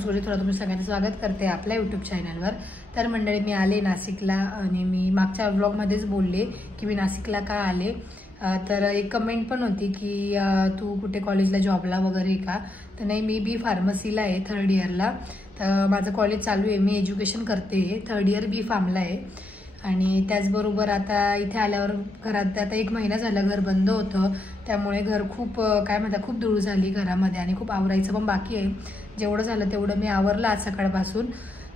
थोडं तुम्ही सगळ्यांचं स्वागत करते आपल्या यूट्यूब चॅनलवर। तर मंडळी मी आले नाशिकला आणि मी मागच्या व्लॉगमध्येच बोलले की मी नाशिकला का आले। तर एक कमेंट पण होती की तू कुठे कॉलेजला जॉबला वगैरे का, तर नाही मी बी फार्मसीला आहे 3rd इयरला। तर माझं कॉलेज चालू आहे, मी एज्युकेशन करते 3rd इयर बी फार्मला आहे। आणि त्याचबरोबर आता इथे आल्यावर घरात आता 1 महिना झाला घर बंद होतं, त्यामुळे घर खूप काय म्हणतात खूप धूळ झाली घरामध्ये आणि खूप आवरायचं पण बाकी आहे। जेवढं झालं तेवढं मी आवरलं आज सकाळपासून।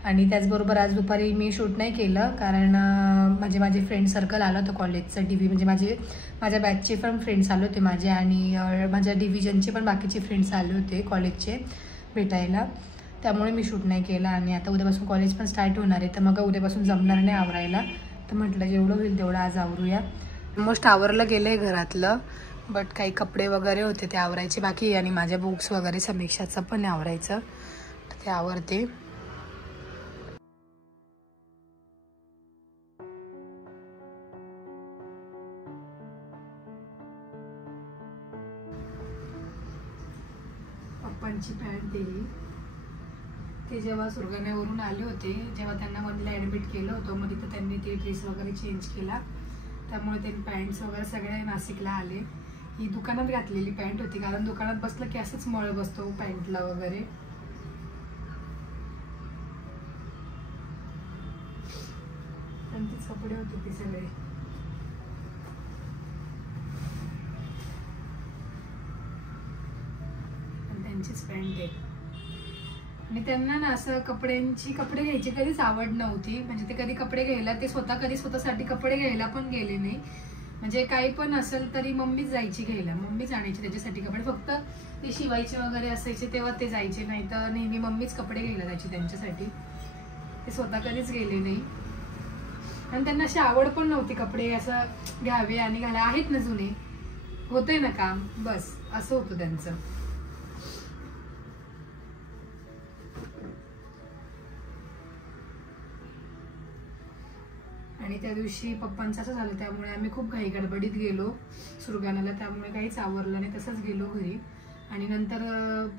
आणि त्याचबरोबर आज दुपारी मी शूट नाही केलं कारण माझे फ्रेंड सर्कल आलं होतं कॉलेजचं DV म्हणजे माझ्या बॅचचे पण फ्रेंड्स आले होते माझे आणि माझ्या डिव्हिजनचे पण बाकीचे फ्रेंड्स आले होते कॉलेजचे भेटायला, त्यामुळे मी शूट नाही केला। आणि आता उद्यापासून कॉलेज पण स्टार्ट होणार आहे, तर मग उद्यापासून जमणार नाही आवरायला, तर म्हटलं जेवढं होईल तेवढं आज आवरूया। ऑलमोस्ट आवरलं गेलं आहे घरातलं, बट काही कपडे वगैरे होते ते आवरायचे बाकी आणि माझ्या बुक्स वगैरे समीक्षाचं पण आवरायचं, तर ते आवरते। पप्पांची पॅन्ट दिली, ते जेव्हा सुरगाण्यावरून आले होते जेव्हा त्यांना मधला ॲडमिट केलं होतं, मग तिथं त्यांनी ते ड्रेस वगैरे चेंज केला, त्यामुळे ते पॅन्ट्स वगैरे सगळे नाशिकला आले। ही दुकानात घातलेली पॅन्ट होती कारण दुकानात बसलं की असंच मळ बसतो पॅन्टला वगैरे। आणि तीच कपडे होते ते सगळे, त्यांचीच पॅन्ट आहे। आणि त्यांना ना असं कपडे घ्यायची कधीच आवड नव्हती, म्हणजे ते कधी कपडे घ्यायला ते कधी स्वतःसाठी कपडे घ्यायला पण गेले नाही। म्हणजे काही पण असेल तरी मम्मीच जायची घ्यायला, मम्मीच आणायची त्याच्यासाठी कपडे, फक्त ते शिवायचे वगैरे असायचे तेव्हा ते जायचे, नाही तर नेहमी मम्मीच कपडे घ्यायला जायची त्यांच्यासाठी, ते स्वतः कधीच गेले नाही। आणि त्यांना अशी आवड पण नव्हती कपडे असं घ्यावे आणि घाला, आहेत ना जुने होते ना काम, बस असं होतं त्यांचं। आणि त्या दिवशी पप्पांचं असं झालं त्यामुळे आम्ही खूप घाई गडबडीत गेलो सुरगाण्याला, त्यामुळे काहीच आवरलं नाही, तसंच गेलो घरी। आणि नंतर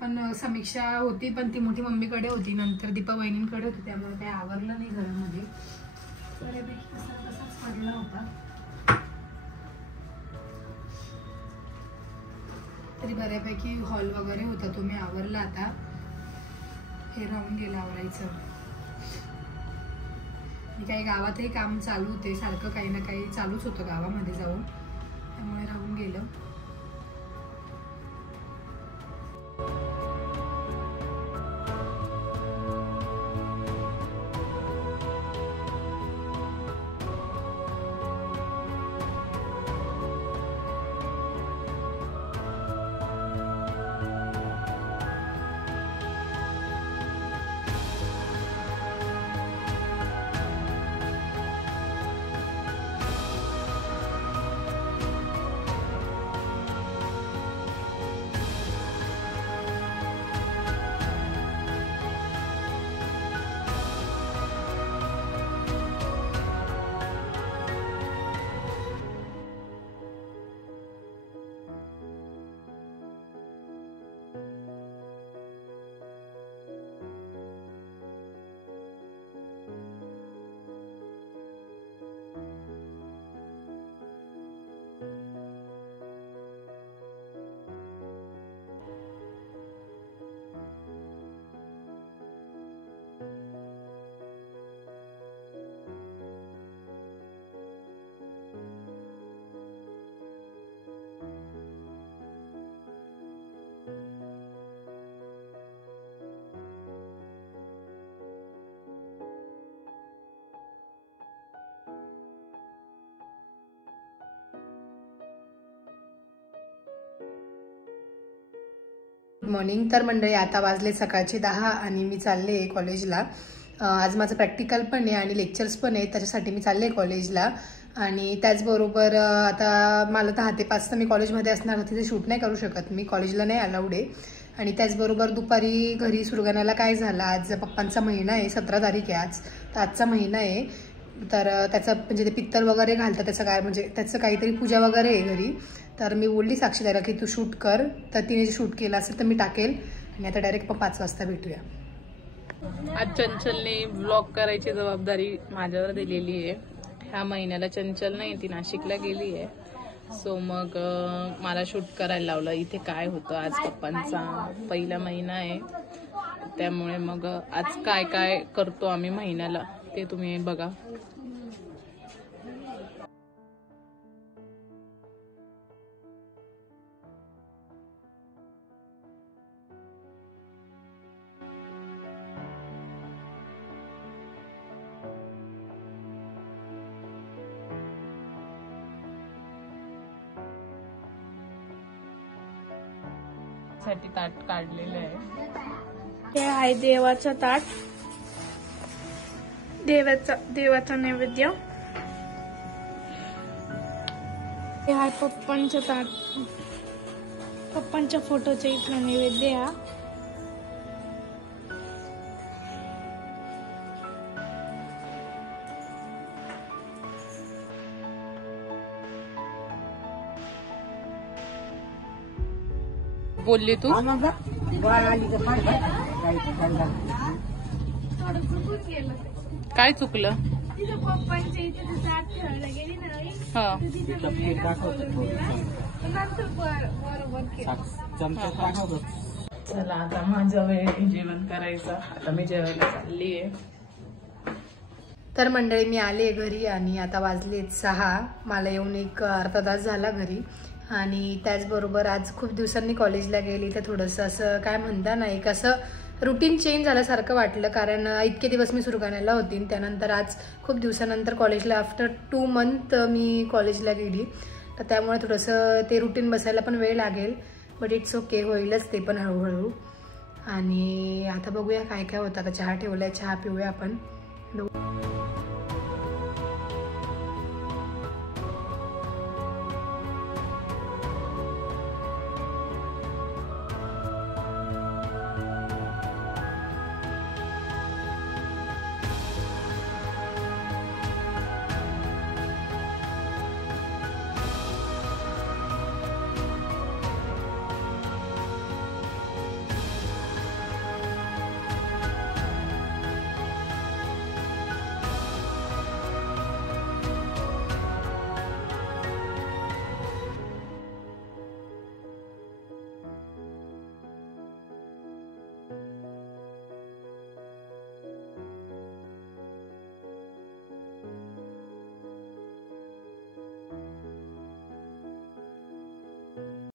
पण समीक्षा होती पण ती मोठी मम्मीकडे होती, नंतर दीपा वहिनींकडे होती, त्यामुळे काही आवरलं नाही घरामध्ये, बऱ्यापैकी तसाच पडला होता। तरी बऱ्यापैकी हॉल वगैरे होता तो मी आवरला, आता हे राहून गेलं आवरायचं। काही गावातही काम चालू होते, सारखं काही ना काही चालूच होतं गावामध्ये जाऊन, त्यामुळे राहून गेलं। Good morning. तर मंडळी आता वाजले सकाळचे 10 आणि मी चालले कॉलेजला। आज माझं प्रॅक्टिकल पण आहे आणि लेक्चर्स पण आहेत, त्याच्यासाठी मी चालले कॉलेजला। आणि त्याचबरोबर आता मला 10 ते 5 तर मी कॉलेजमध्ये असणार, तिथे शूट नाही करू शकत मी, कॉलेजला नाही अलाउड आहे। आणि त्याचबरोबर दुपारी घरी सुरगाण्याला काय झालं, आज पप्पांचा महिना आहे, 17 तारीख आहे आज, तर आजचा महिना आहे, तर त्याचं म्हणजे ते पित्तर वगैरे घालतं, त्याचं काय म्हणजे त्याचं काहीतरी पूजा वगैरे आहे घरी। तर मी बोलली साक्षीदारा की तू शूट कर, तर तिने शूट केलं असेल तर मी टाकेल। आणि आता डायरेक्ट 5 वाजता भेटूया। आज चंचलने व्लॉग करायची जबाबदारी माझ्यावर दिलेली आहे. ह्या महिन्याला चंचल नाही, ती नाशिकला गेली आहे. सो मग मला शूट करायला लावलं. इथे काय होतं, आज पप्पांचा पहिला महिना आहे, त्यामुळे मग आज काय काय करतो आम्ही महिन्याला ते तुम्ही बघा. साठी ताट काढलेलं आहे. हे आहे देवाचं ताट, देवाचा नैवेद्य. हे आहे पप्पांचं ताट, पप्पांच्या फोटोचा इथला नैवेद्य. हा बोलली तू काय चुकलं? पप्पांच्या इथे ताट ठेवायला गेली ना, हा चला आता माझा वेळ जेवण करायचं. आता मी जेवायला चालली आहे. तर मंडळी मी आले घरी आणि आता वाजलेत 6. मला येऊन एक अर्धा तास झाला घरी. आणि त्याचबरोबर आज खूप दिवसांनी कॉलेजला गेली, तर थोडंसं असं काय म्हणता ना, एक असं रुटीन चेंज झाल्यासारखं वाटलं. कारण इतके दिवस मी सुरगाण्याला होती, त्यानंतर आज खूप दिवसानंतर कॉलेजला आफ्टर 2 मंथ मी कॉलेजला गेली. तर त्यामुळे थोडंसं ते रुटीन बसायला पण वेळ लागेल, बट इट्स ओके, होईलच ते पण हळूहळू. आणि आता बघूया काय काय होतं. आता चहा ठेवलाय, चहा पिऊया आपण.